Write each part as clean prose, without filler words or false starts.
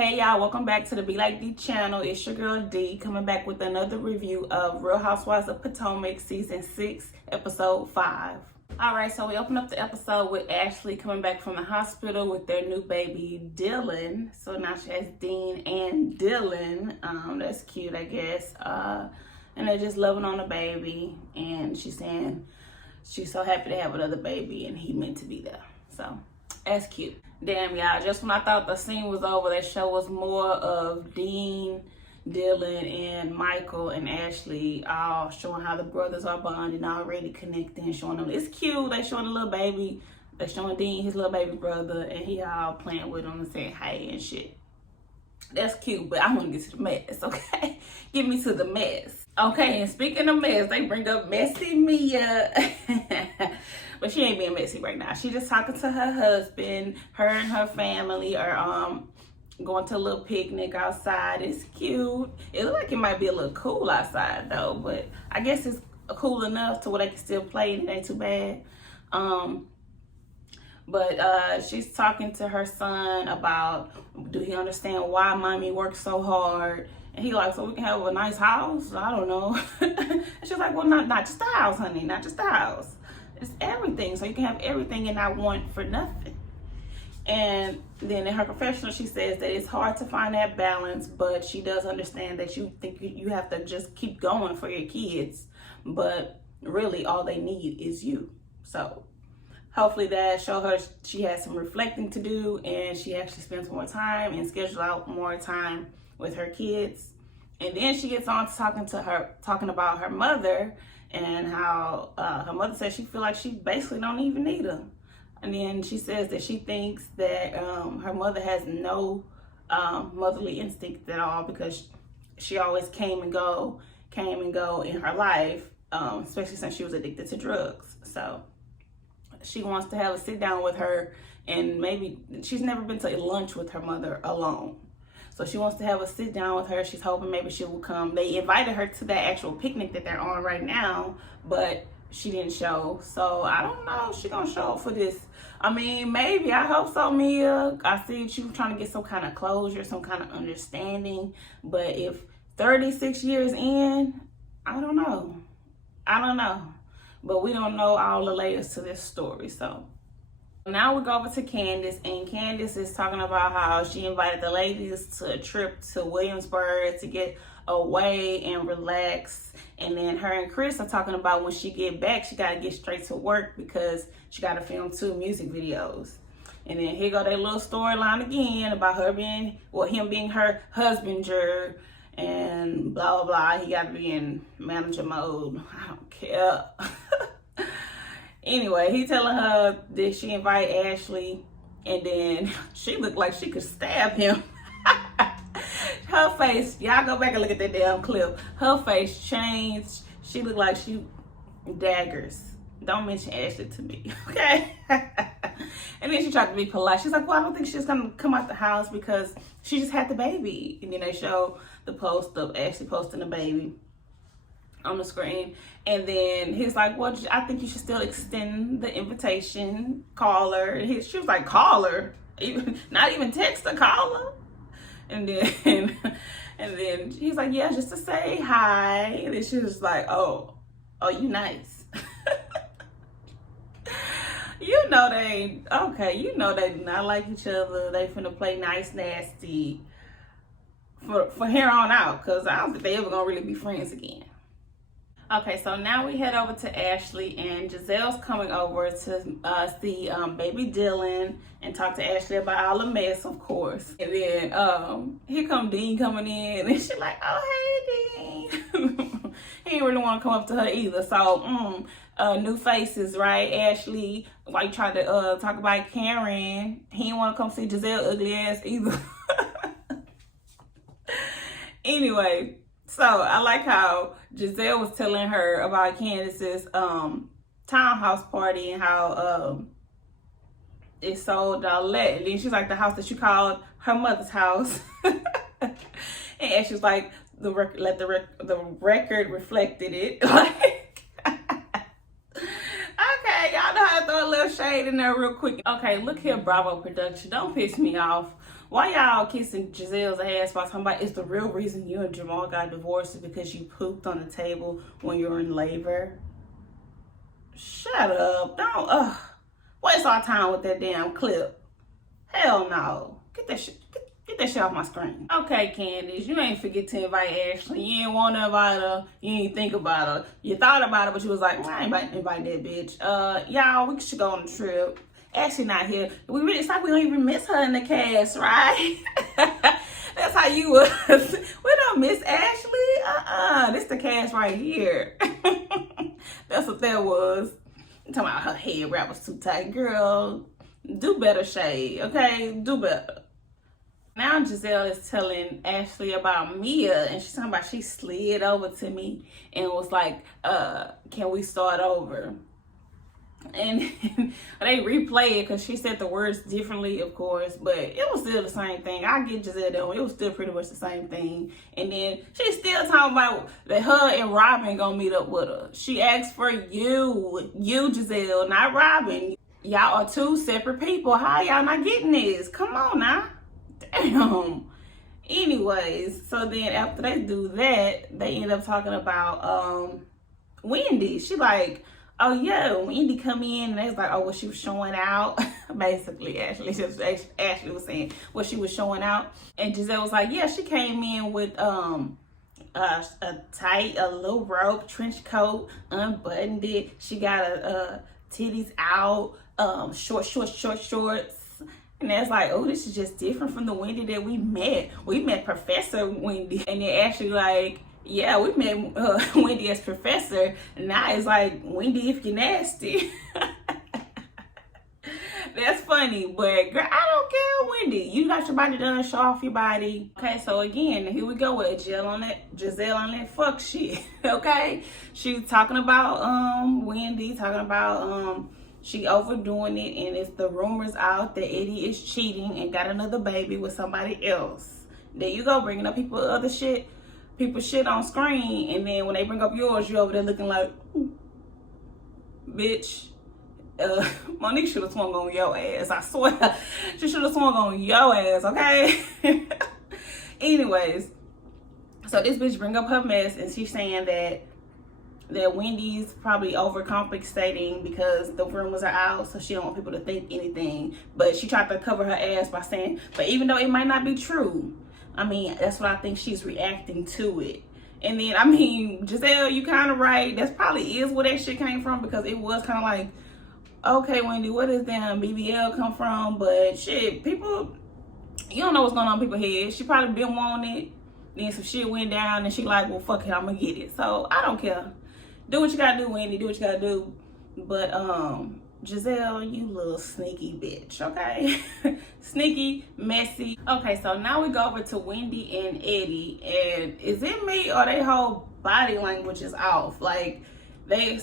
Hey y'all, welcome back to the Be Like D channel. It's your girl D coming back with another review of Real Housewives of Potomac season 6 episode 5. Alright, so we open up the episode with Ashley coming back from the hospital with their new baby Dylan. So now she has Dean and Dylan. That's cute, I guess. And they're just loving on the baby, and she's saying she's so happy to have another baby and he meant to be there. So that's cute. Damn, y'all, just when I thought the scene was over, that show was more of Dean, Dylan, and Michael and Ashley all showing how the brothers are bonding, already connecting, showing them it's cute. They showing the little baby, they showing Dean his little baby brother, and he all playing with him and saying hey and shit. That's cute, but I want to get to the mess, okay? Get me to the mess. Okay, and speaking of mess, they bring up Messy Mia. But she ain't being messy right now. She just talking to her husband. Her and her family are going to a little picnic outside. It's cute. It looks like it might be a little cool outside though, but I guess it's cool enough to where they can still play and it ain't too bad. But she's talking to her son about, do he understand why mommy works so hard? And he like, so we can have a nice house? I don't know. And she's like, well, not just the house, honey, not just the house. It's everything, so you can have everything and not want for nothing. And then in her confessional, she says that it's hard to find that balance, but she does understand that you think you have to just keep going for your kids, but really all they need is you. So hopefully that show her she has some reflecting to do, and she actually spends more time and schedule out more time with her kids. And then she gets on to talking about her mother, and how her mother says she feel like she basically don't even need her. And then she says that she thinks that her mother has no motherly instinct at all, because she always came and go in her life, especially since she was addicted to drugs. So she wants to have a sit down with her, and maybe she's never been to lunch with her mother alone. So she wants to have a sit down with her. She's hoping maybe she will come. They invited her to that actual picnic that they're on right now, but she didn't show. So I don't know if she's gonna show up for this. I mean, maybe. I hope so, Mia. I see she was trying to get some kind of closure, some kind of understanding. But if 36 years in, I don't know. But we don't know all the layers to this story, so. Now we go over to Candace, and Candace is talking about how she invited the ladies to a trip to Williamsburg to get away and relax. And then her and Chris are talking about when she get back, she got to get straight to work because she got to film 2 music videos. And then here go their little storyline again about her being, well, him being her husbander and blah, blah, blah. He got to be in manager mode. I don't care. Anyway, he telling her that she invite Ashley, and then she looked like she could stab him. Her face, y'all go back and look at that damn clip. Her face changed. She looked like she daggers. Don't mention Ashley to me, okay? And then she tried to be polite. She's like, well, I don't think she's gonna come out the house because she just had the baby. And then they show the post of Ashley posting the baby on the screen, and then he's like, well, I think you should still extend the invitation, call her. She was like, call her? Not even text her, call her? And then he's like, yeah, just to say hi. And then she was like, oh, you nice. You know they do not like each other. They finna play nice nasty for here on out, because I don't think they ever gonna really be friends again. Okay, so now we head over to Ashley, and Giselle's coming over to see baby Dylan and talk to Ashley about all the mess, of course. And then here come Dean coming in, and she's like, oh, hey, Dean. He didn't really want to come up to her either. So, new faces, right, Ashley? While you tried to talk about Karen, he didn't want to come see Giselle ugly ass either. Anyway. So I like how Giselle was telling her about Candace's townhouse party and how it sold all that. And then she's like, the house that she called her mother's house. And she was like, the record reflected it. Like, okay, y'all know how to throw a little shade in there real quick. Okay, look here, Bravo production. Don't piss me off Why y'all kissing Giselle's ass by talking about it's the real reason you and Jamal got divorced is because you pooped on the table when you were in labor? Shut up. Don't, waste our time with that damn clip. Hell no. Get that shit off my screen. Okay, Candice, you ain't forget to invite Ashley. You ain't want to invite her. You ain't think about her. You thought about it, but you was like, I ain't invite that bitch. Y'all, we should go on a trip. Ashley not here. It's like we don't even miss her in the cast, right? That's how you was. We don't miss Ashley. This the cast right here. That's what that was. I'm talking about her head wrap was too tight. Girl, do better, Shade, okay? Do better. Now Giselle is telling Ashley about Mia, and she's talking about she slid over to me and was like, can we start over? And they replay it because she said the words differently, of course, but it was still the same thing. I get Giselle though, it was still pretty much the same thing. And then she's still talking about that her and Robin gonna meet up with her. She asked for you Giselle, not Robin. Y'all are two separate people. How y'all not getting this? Come on now. Damn. Anyways, so then after they do that, they end up talking about Wendy. She like, oh yeah, Wendy come in and they was like, oh, well, she was showing out. Basically, Ashley was saying what she was showing out. And Giselle was like, yeah, she came in with a little rope, trench coat, unbuttoned it. She got a titties out, shorts. And that's like, oh, this is just different from the Wendy that we met. We met Professor Wendy. And then Ashley like, yeah, we met Wendy as Professor. Now it's like, Wendy if you're nasty. That's funny, but girl, I don't care, Wendy. You got your body done, show off your body. Okay, so again, here we go with Giselle on that fuck shit. Okay, she's talking about Wendy, talking about she overdoing it, and it's the rumors out that Eddie is cheating and got another baby with somebody else. There you go, bringing up people shit on screen, and then when they bring up yours, you over there looking like, ooh, bitch. Monique should have swung on your ass. I swear, she should have swung on your ass. Okay. Anyways, so this bitch bring up her mess, and she's saying that Wendy's probably overcompensating because the rumors are out, so she don't want people to think anything. But she tried to cover her ass by saying, but even though it might not be true, I mean, that's what I think she's reacting to it. And then, I mean, Giselle, you kind of right. That's probably is where that shit came from, because it was kind of like, okay, Wendy, where does damn BBL come from? But shit, people, you don't know what's going on in people's heads. She probably been wanting it. Then some shit went down, and she like, well, fuck it, I'm gonna get it. So I don't care. Do what you gotta do, Wendy. Do what you gotta do. But Giselle, you little sneaky bitch, okay? Sneaky, messy. Okay, so now we go over to Wendy and Eddie, and is it me or their whole body language is off? Like,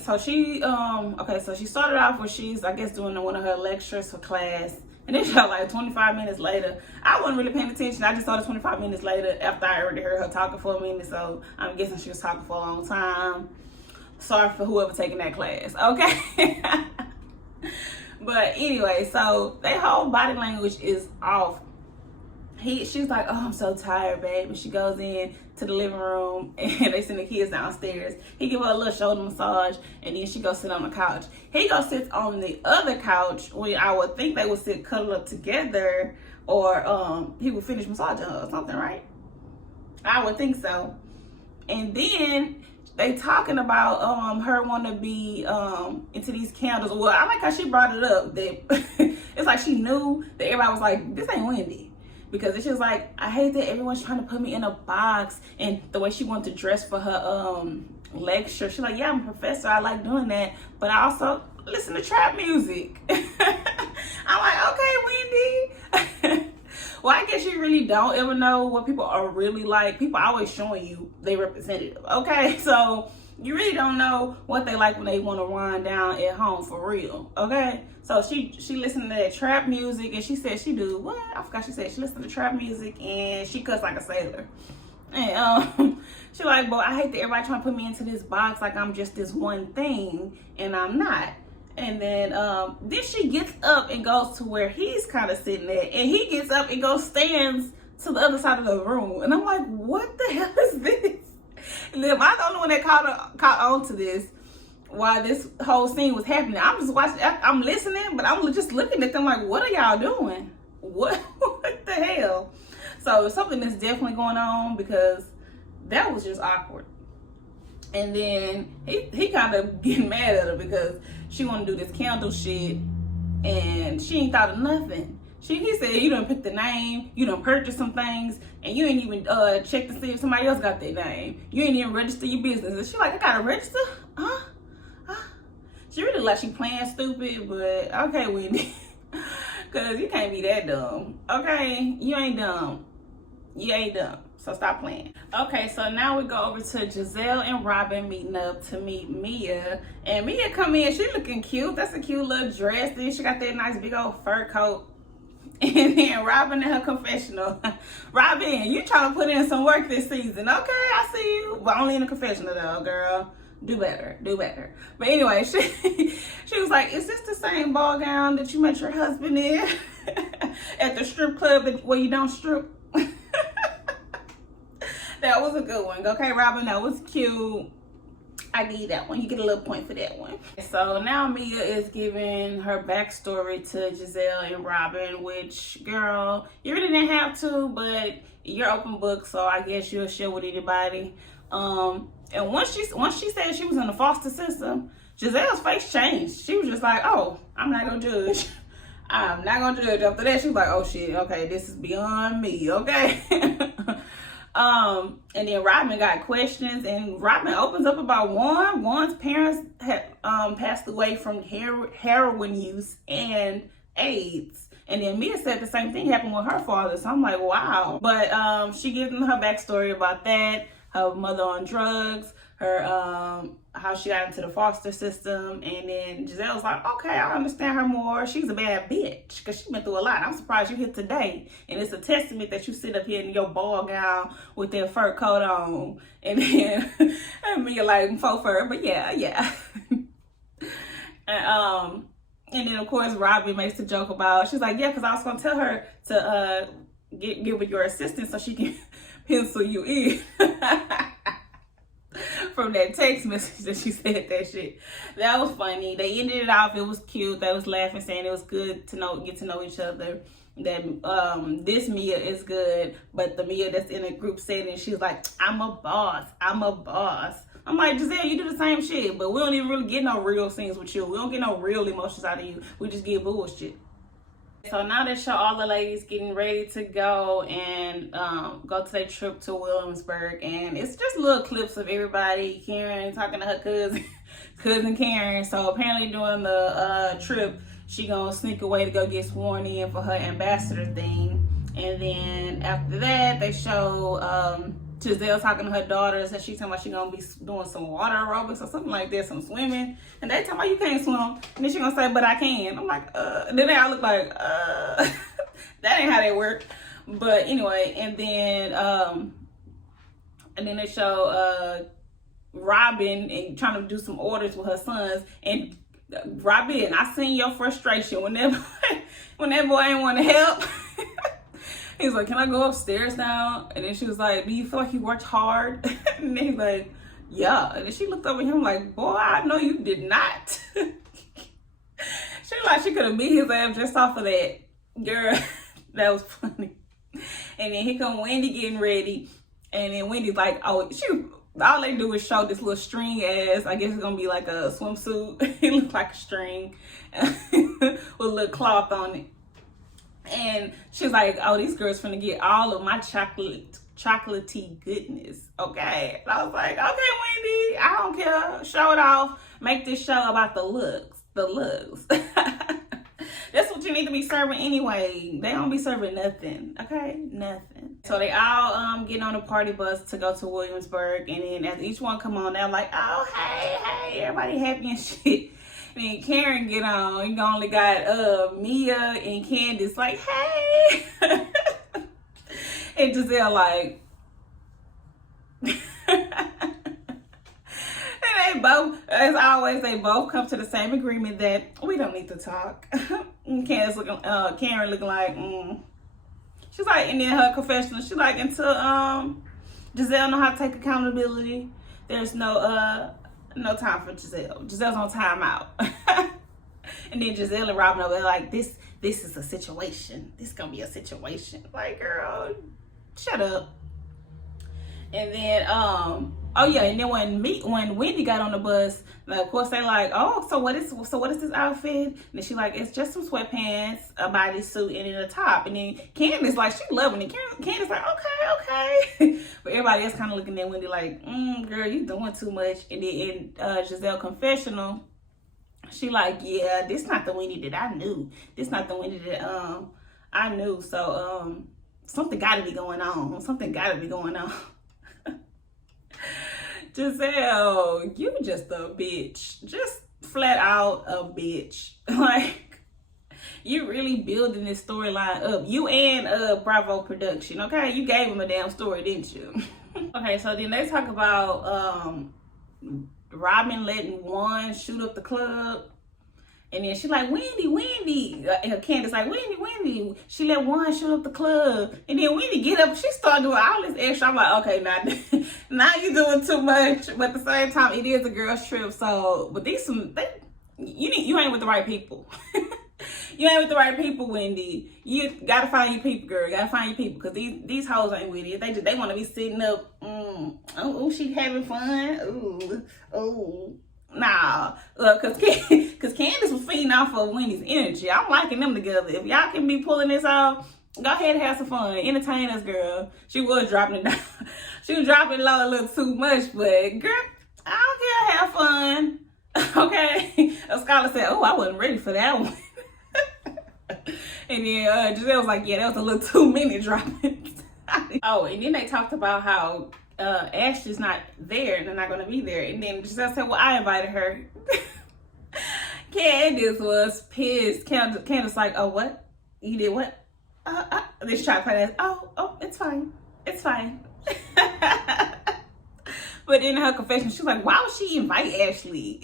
so she started off where she's, I guess, doing one of her lectures for class, and then she got like 25 minutes later. I wasn't really paying attention. I just saw the 25 minutes later after I already heard her talking for a minute, so I'm guessing she was talking for a long time. Sorry for whoever taking that class, okay? But anyway, so their whole body language is off. She's like, oh, I'm so tired, babe. And she goes in to the living room, and they send the kids downstairs. He give her a little shoulder massage, and then she goes sit on the couch. He goes sit on the other couch, where I would think they would sit cuddled up together, or he would finish massaging her or something, right? I would think so. And then they talking about her want to be into these candles. Well, I like how she brought it up that it's like she knew that everybody was like, this ain't Wendy. Because it's just like, I hate that everyone's trying to put me in a box. And the way she wanted to dress for her lecture, she's like, yeah, I'm a professor, I like doing that, but I also listen to trap music. I'm like, okay, Wendy. Well, I guess you really don't ever know what people are really like. People always showing you they representative, okay? So you really don't know what they like when they want to wind down at home for real, okay? So she listened to that trap music, and she said she do what? I forgot she said she listened to trap music, and she cuts like a sailor. And she like, but I hate that everybody trying to put me into this box like I'm just this one thing, and I'm not. And then she gets up and goes to where he's kind of sitting at, and he gets up and stands to the other side of the room, and I'm like, what the hell is this? And then I'm the only one that caught on to this while this whole scene was happening. I'm just watching, I'm listening, but I'm just looking at them like, what are y'all doing? What the hell? So something that's definitely going on, because that was just awkward. And then he kind of getting mad at her because she want to do this candle shit, and she ain't thought of nothing. He said, you done pick the name, you done purchase some things, and you ain't even check to see if somebody else got their name. You ain't even register your business. And she like, I gotta register? Huh? She really like she playing stupid, but okay, Wendy. Because you can't be that dumb. Okay? You ain't dumb. You ain't dumb. So stop playing. Okay, so now we go over to Giselle and Robin meeting up to meet Mia. And Mia come in, she looking cute. That's a cute little dress. Then she got that nice big old fur coat. And then Robin in her confessional. Robin, you trying to put in some work this season. Okay, I see you. But only in the confessional though, girl. Do better. But anyway, she was like, is this the same ball gown that you met your husband in at the strip club where you don't strip? That was a good one. Okay, Robin, that was cute. I give you that one. You get a little point for that one. So now Mia is giving her backstory to Giselle and Robin, which, girl, you really didn't have to, but you're open book, so I guess you'll share with anybody. And once she said she was in the foster system, Giselle's face changed. She was just like, oh, I'm not gonna judge. I'm not gonna judge. After that, she was like, oh shit, okay, this is beyond me, okay? And then Robin got questions, and Robin opens up about Juan. Juan's parents had passed away from heroin use and AIDS. And then Mia said the same thing happened with her father. So I'm like, wow. But she gives them her backstory about that, her mother on drugs, her how she got into the foster system. And then Giselle's like, okay, I understand her more. She's a bad bitch because she went through a lot. I'm surprised you're here today. And it's a testament that you sit up here in your ball gown with that fur coat on. And then and Mia like, faux fur, but yeah. And then of course Robin makes the joke about, she's like, yeah, because I was gonna tell her to give her your assistant so she can pencil you in. From that text message that she said that shit. That was funny. They ended it off. It was cute. They was laughing, saying it was good to get to know each other. That this Mia is good, but the Mia that's in a group setting, she's like, I'm a boss. I'm like, Giselle, you do the same shit, but we don't even really get no real scenes with you. We don't get no real emotions out of you. We just get bullshit. So now they show all the ladies getting ready to go and go to their trip to Williamsburg. And it's just little clips of everybody. Karen talking to her cousin Karen. So apparently during the trip, she gonna sneak away to go get sworn in for her ambassador thing. And then after that, they show Giselle talking to her daughters, and she's talking about she gonna be doing some water aerobics or something like that, some swimming. And they talking about you can't swim. And then she gonna say, but I can. I'm like, and then they all look like, that ain't how they work. But anyway, and then they show Robin and trying to do some orders with her sons. And Robin, I seen your frustration when that boy ain't want to help. He was like, can I go upstairs now? And then she was like, do you feel like you worked hard? And then he's like, yeah. And then she looked over at him like, boy, I know you did not. She like she could have beat his ass just off of that. Girl, that was funny. And then here come Wendy getting ready. And then Wendy's like, oh, all they do is show this little string ass. I guess it's going to be like a swimsuit. It looks like a string with a little cloth on it. And she's like, oh, these girls finna get all of my chocolatey goodness, okay? And I was like, okay, Wendy, I don't care. Show it off. Make this show about the looks. That's what you need to be serving anyway. They don't be serving nothing, okay? Nothing. So they all get on a party bus to go to Williamsburg. And then as each one come on, they're like, oh, hey, everybody happy and shit. And Karen get on. You only got Mia and Candace like, hey. And Giselle like, and they they both, as always, they both come to the same agreement that we don't need to talk. Karen looking like, She's like, and then her confessional, she's like, until Giselle know how to take accountability, there's no time for Giselle. Giselle's on timeout. And then Giselle and Robin over there like, this is a situation. This is gonna be a situation. Like, girl, shut up. And then oh yeah, and then when Wendy got on the bus, like, of course they like, oh, so what is this outfit? And then she like, it's just some sweatpants, a bodysuit, and then a top. And then Candace like, she loving it. Candace like, okay. But everybody else kind of looking at Wendy like, girl, you doing too much. And then in Giselle confessional, she like, yeah, this not the Wendy that I knew. This not the Wendy that I knew. So something got to be going on. Something got to be going on. Giselle, you just a bitch. Just flat out a bitch. Like, you really building this storyline up. You and Bravo Production, okay? You gave them a damn story, didn't you? Okay, so then they talk about Robin letting Juan shoot up the club. And then she like, Wendy. Candace like, Wendy. She let Juan shoot up the club. And then Wendy get up. She started doing all this extra. I'm like, okay, now you doing too much. But at the same time, it is a girl's trip. So, but you ain't with the right people. You ain't with the right people, Wendy. You gotta find your people, girl. You gotta find your people. Because these hoes ain't with it. They want to be sitting up. Oh, she having fun. Ooh. Nah, cause Candace was feeding off of Wendy's energy. I'm liking them together. If y'all can be pulling this off, go ahead and have some fun. Entertain us, girl. She was dropping it down. She was dropping it low a little too much, but girl, I don't care. Have fun. Okay. A scholar said, "Oh, I wasn't ready for that one." And then Giselle was like, "Yeah, that was a little too many droppings." Oh, and then they talked about how Ashley's not there and they're not going to be there. And then Giselle said, well, I invited her. Candace was pissed. Candace like, oh, what? You did what? This try to play that. Oh, it's fine. It's fine. But in her confession, she's like, why would she invite Ashley?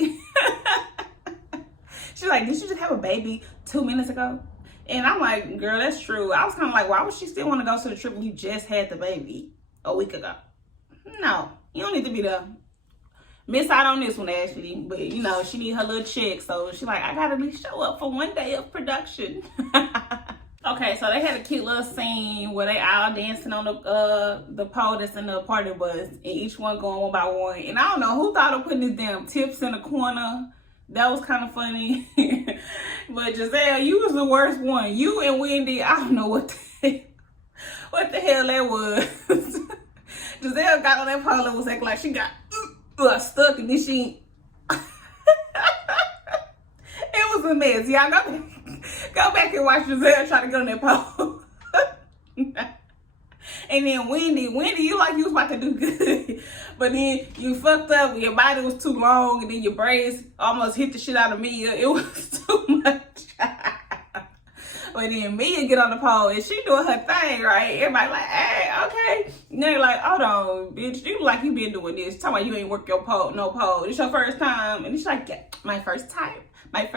She's like, did you just have a baby 2 minutes ago? And I'm like, girl, that's true. I was kind of like, why would she still want to go to the trip when you just had the baby a week ago? No, you don't need to be there. Miss out on this one, Ashley. But, you know, she need her little check. So she's like, I got to at least show up for one day of production. Okay, so they had a cute little scene where they all dancing on the pole that's in the party bus. And each one going one by one. And I don't know who thought of putting these damn tips in the corner. That was kind of funny. But Giselle, you was the worst one. You and Wendy, I don't know what the hell that was. Giselle got on that pole and was acting like she got stuck in this shit. It was a mess. Y'all go back and watch Giselle try to get on that pole. And then Wendy, you like you was about to do good. But then you fucked up. Your body was too long. And then your braids almost hit the shit out of Mia. It was too much. But then Mia get on the pole and she doing her thing, right? Everybody like, hey, okay. And they're like, hold on, bitch. You like you been doing this. Talking about you ain't work your pole, no pole. It's your first time. And she's like, yeah, my first time. That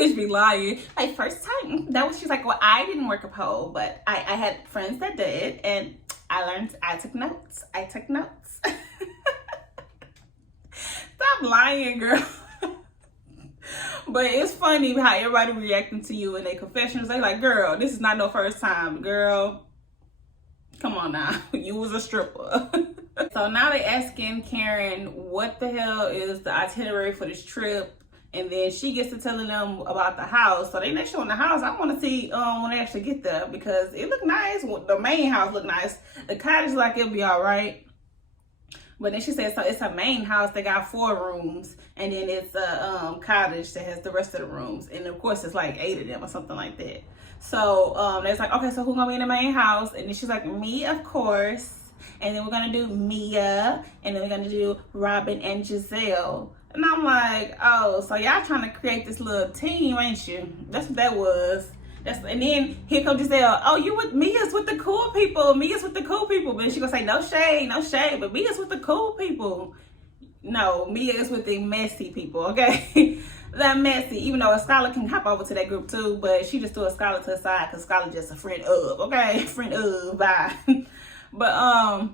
bitch be lying. My first time. That was, she's like, well, I didn't work a pole, but I had friends that did. And I took notes. Stop lying, girl. But it's funny how everybody reacting to you in their confessions. They like, girl, this is not no first time. Girl, come on now. You was a stripper. So now they asking Karen what the hell is the itinerary for this trip. And then she gets to telling them about the house. So they next showing the house. I want to see when they actually get there because it looked nice. The main house looked nice. The cottage like it'll be all right. But then she said, so it's a main house that got 4 rooms. And then it's a cottage that has the rest of the rooms. And of course, it's like 8 of them or something like that. So it's like, okay, so who's going to be in the main house? And then she's like, me, of course. And then we're going to do Mia. And then we're going to do Robin and Giselle. And I'm like, oh, so y'all trying to create this little team, ain't you? That's what that was. And then here comes Giselle. Oh, Mia's with the cool people. But she gonna say no shade. But Mia's with the cool people. No, Mia is with the messy people, okay? That messy, even though a scholar can hop over to that group too, but she just threw a scholar to the side because scholar just a friend of, okay? Friend of, bye. But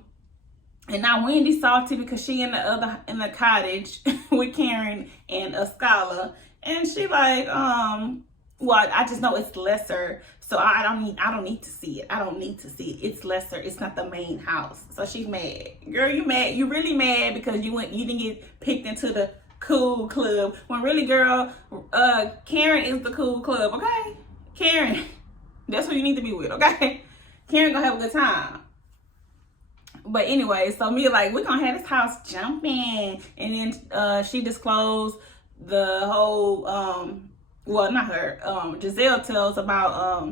and now Wendy salty because she in the cottage with Karen and a scholar, and she like, well, I just know it's lesser, so I don't need to see it. I don't need to see it. It's lesser. It's not the main house. So she's mad. Girl, you mad? You really mad because you didn't get picked into the cool club. When really, girl, Karen is the cool club, okay? Karen, that's who you need to be with, okay? Karen gonna have a good time. But anyway, so Mia like, we're gonna have this house jumping, and then she disclosed the whole well, not her, Giselle tells about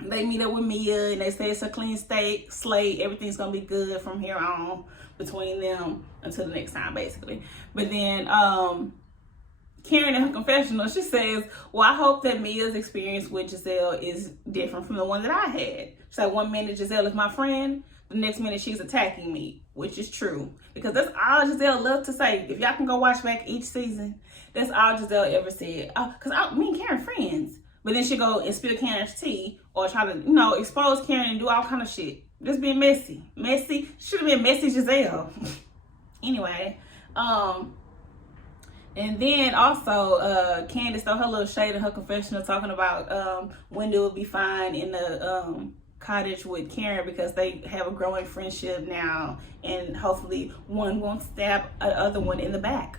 they meet up with Mia and they say it's a clean slate, everything's gonna be good from here on between them until the next time, basically. But then Karen in her confessional, she says, well, I hope that Mia's experience with Giselle is different from the one that I had. She's like, one minute Giselle is my friend, the next minute she's attacking me, which is true. Because that's all Giselle loves to say. If y'all can go watch back each season, that's all Giselle ever said. Because me and Karen friends. But then she go and spill Karen's tea or try to, expose Karen and do all kind of shit. Just being messy. Messy. Should have been messy Giselle. Anyway. And then also, Candace threw her little shade in her confessional talking about Wendy will be fine in the cottage with Karen because they have a growing friendship now, and hopefully one won't stab the other one in the back.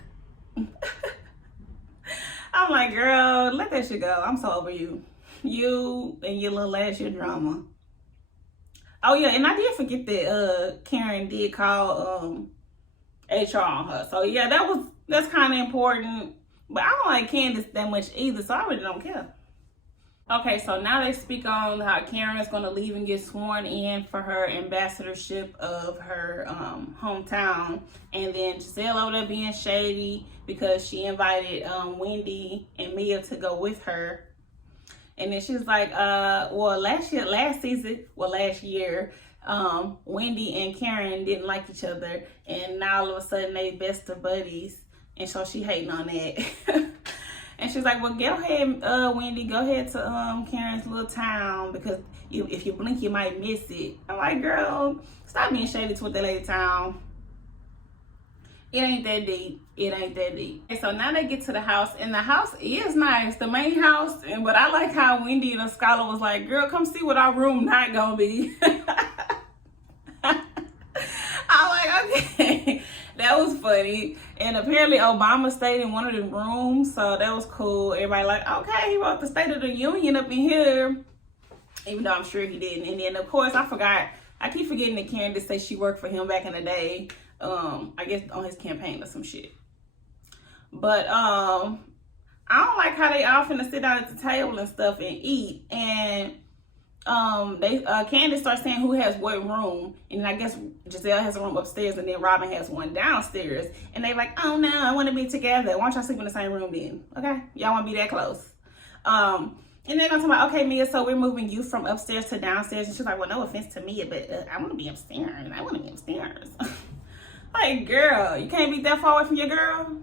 I'm like, girl, let that shit go. I'm so over you. You and your little last year drama. Oh yeah, and I did forget that Karen did call HR on her. So yeah, that's kind of important. But I don't like Candace that much either, so I really don't care. Okay, so now they speak on how Karen is going to leave and get sworn in for her ambassadorship of her hometown. And then Giselle over there being shady because she invited Wendy and Mia to go with her. And then she's like, last year, Wendy and Karen didn't like each other. And now all of a sudden they best of buddies. And so she hating on that. And she's like, well, go ahead, Wendy, go ahead to Karen's little town because if you blink, you might miss it. I'm like, girl, stop being shady to that lady town. It ain't that deep. It ain't that deep. And so now they get to the house, and the house is nice, the main house. But I like how Wendy and the scholar was like, girl, come see what our room not gonna be. I'm like, okay. That was funny. And apparently Obama stayed in one of the rooms, so that was cool. Everybody like, okay, he wrote the State of the Union up in here. Even though I'm sure he didn't. And then of course I keep forgetting that Karen did say she worked for him back in the day. I guess on his campaign or some shit. But I don't like how they all finna sit down at the table and stuff and eat. And Candace starts saying who has what room, and I guess Giselle has a room upstairs and then Robin has one downstairs, and they like, oh no, I want to be together. Why don't y'all sleep in the same room then? Okay, y'all want to be that close? And they're gonna talk about, okay, Mia, so we're moving you from upstairs to downstairs, and she's like, well, no offense to Mia, but I want to be upstairs. I want to be upstairs. Like, girl, you can't be that far away from your girl.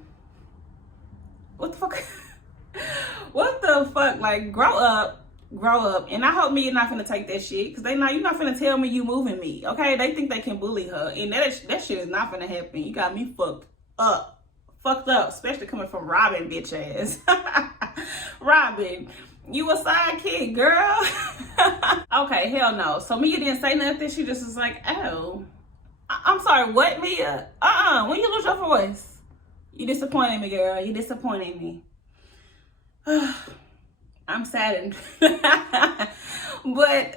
What the fuck? What the fuck? Like, grow up. And I hope Mia not finna take that shit, because they know you're not finna tell me you moving me, okay? They think they can bully her, and that shit is not finna happen. You got me fucked up, especially coming from Robin, bitch ass. Robin, you a sidekick, girl. Okay, hell no. So Mia didn't say nothing. She just was like, oh, I'm sorry, what, Mia? When you lose your voice? You disappointed me, girl. You disappointed me. I'm saddened. But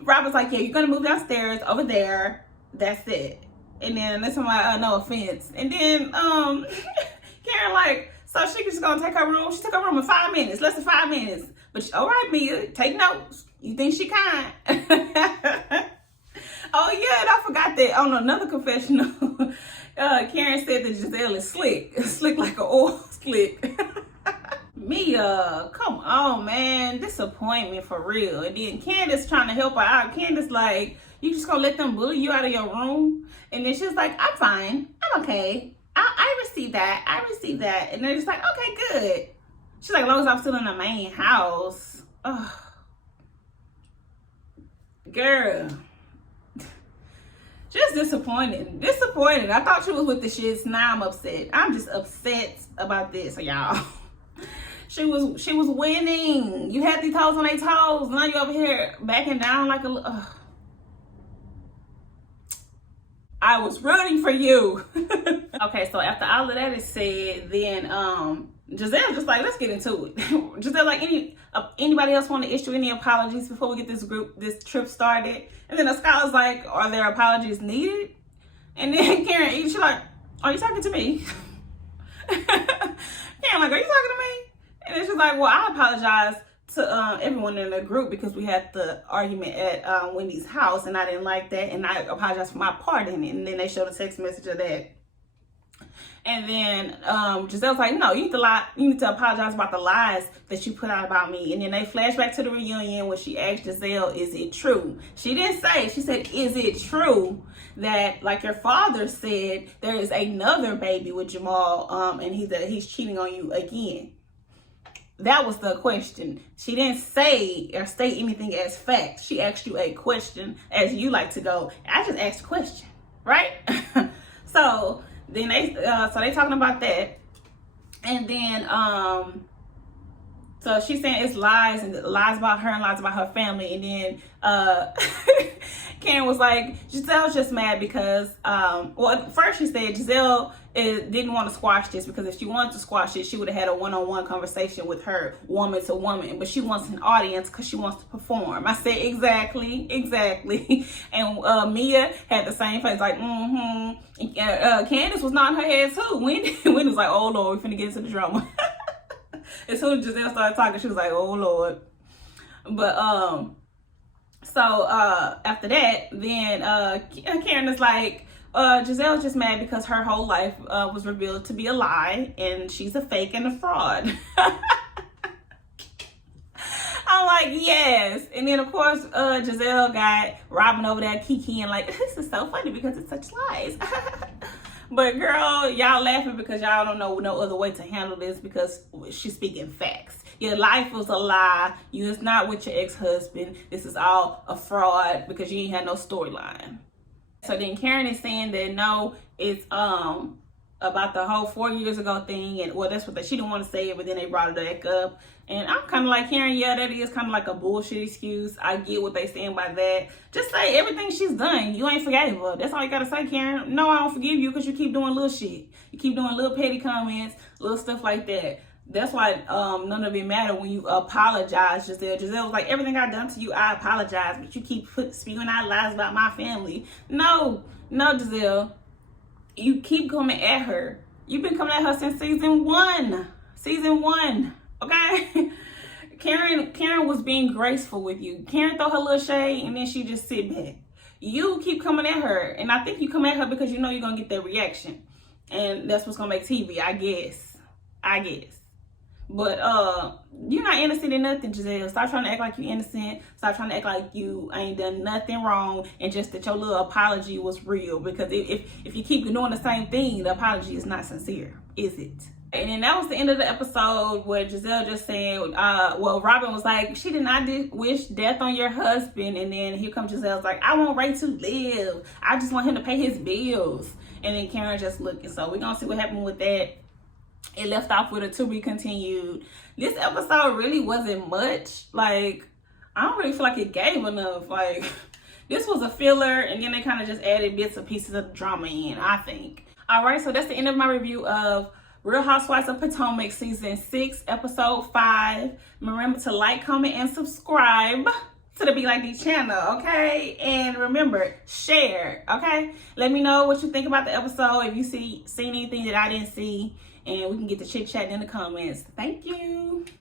Robin's like, yeah, you're gonna move downstairs over there. That's it. And then that's my no offense. And then Karen like, so she just gonna take her room. She took her room in 5 minutes, less than 5 minutes. But all right, Mia, take notes. You think she kind? Oh yeah, and I forgot that on another confessional, Karen said that Giselle is slick like an oil slick. Mia, come on, man. Disappointment for real. And then Candace trying to help her out. Candace like, you just gonna let them bully you out of your room? And then she's like, I'm fine. I'm okay. I received that. I received that. And they're just like, okay, good. She's like, as long as I'm still in the main house. Ugh. Girl. Just disappointed. Disappointed. I thought she was with the shits. Now I'm upset. I'm just upset about this, y'all. She was winning. You had these toes on their toes. Now you over here backing down like a. I was rooting for you. Okay, so after all of that is said, then Giselle's just like, let's get into it. Giselle, like, anybody else want to issue any apologies before we get this trip started? And then the scholar's like, are there apologies needed? And then Karen, she's like, are you talking to me? Karen, like, are you talking to me? And then she's like, well, I apologize to everyone in the group because we had the argument at Wendy's house and I didn't like that, and I apologize for my part in it. And then they showed a text message of that. And then Giselle's like, no, you need to apologize about the lies that you put out about me. And then they flash back to the reunion when she asked Giselle, is it true? She didn't say, she said, is it true that, like your father said, there is another baby with Jamal and he's cheating on you again? That was the question. She didn't say or state anything as fact. She asked you a question, as you like to go. I just asked a question, right? So then they talking about that, and then so she's saying it's lies and lies about her and lies about her family, and then Karen was like, Giselle's just mad because well, at first she said Giselle didn't want to squash this because if she wanted to squash it, she would have had a one-on-one conversation with her, woman to woman, but she wants an audience because she wants to perform. I said, exactly. And Mia had the same face, like, Candace was nodding her head too. Wendy was like, oh Lord, we're finna get into the drama. As soon as Giselle started talking, she was like, oh Lord. But so after that, then Karen is like, Giselle's just mad because her whole life was revealed to be a lie and she's a fake and a fraud. I'm like, yes. And then of course Giselle got Robin over there kikiing like, this is so funny because it's such lies. But girl, y'all laughing because y'all don't know no other way to handle this because she's speaking facts. Your life was a lie. You was not with your ex-husband. This is all a fraud because you ain't had no storyline. So then Karen is saying that no, it's about the whole 4 years ago thing, and well, that's what she didn't want to say it, but then they brought it back up. And I'm kind of like, Karen, yeah, that is kind of like a bullshit excuse. I get what they saying by that. Just say everything she's done. You ain't forgave her. That's all you gotta say, Karen. No, I don't forgive you because you keep doing little shit. You keep doing little petty comments, little stuff like that. That's why none of it matter when you apologize, Giselle. Giselle was like, everything I done to you, I apologize, but you keep spewing out lies about my family. No, Giselle. You keep coming at her. You've been coming at her since season one. Okay? Karen was being graceful with you. Karen throw her little shade and then she just sit back. You keep coming at her, and I think you come at her because you know you're gonna get that reaction. And that's what's gonna make TV, I guess. But you're not innocent in nothing, Giselle. Stop trying to act like you're innocent. Stop trying to act like you ain't done nothing wrong, and just that your little apology was real. Because if you keep doing the same thing, the apology is not sincere, is it? And then that was the end of the episode where Giselle just said, well, Robin was like, she did not wish death on your husband. And then here comes Giselle's like, I want Ray to live. I just want him to pay his bills. And then Karen just looking. So we're going to see what happened with that. It left off with a to be continued. This episode really wasn't much. Like, I don't really feel like it gave enough. Like, this was a filler, and then they kind of just added bits and pieces of the drama in, I think. All right, so that's the end of my review of Real Housewives of Potomac season 6, episode 5. Remember to like, comment, and subscribe to the Be Like D channel, okay? And remember, share, okay? Let me know what you think about the episode, if you seen anything that I didn't see, and we can get to chit-chatting in the comments. Thank you.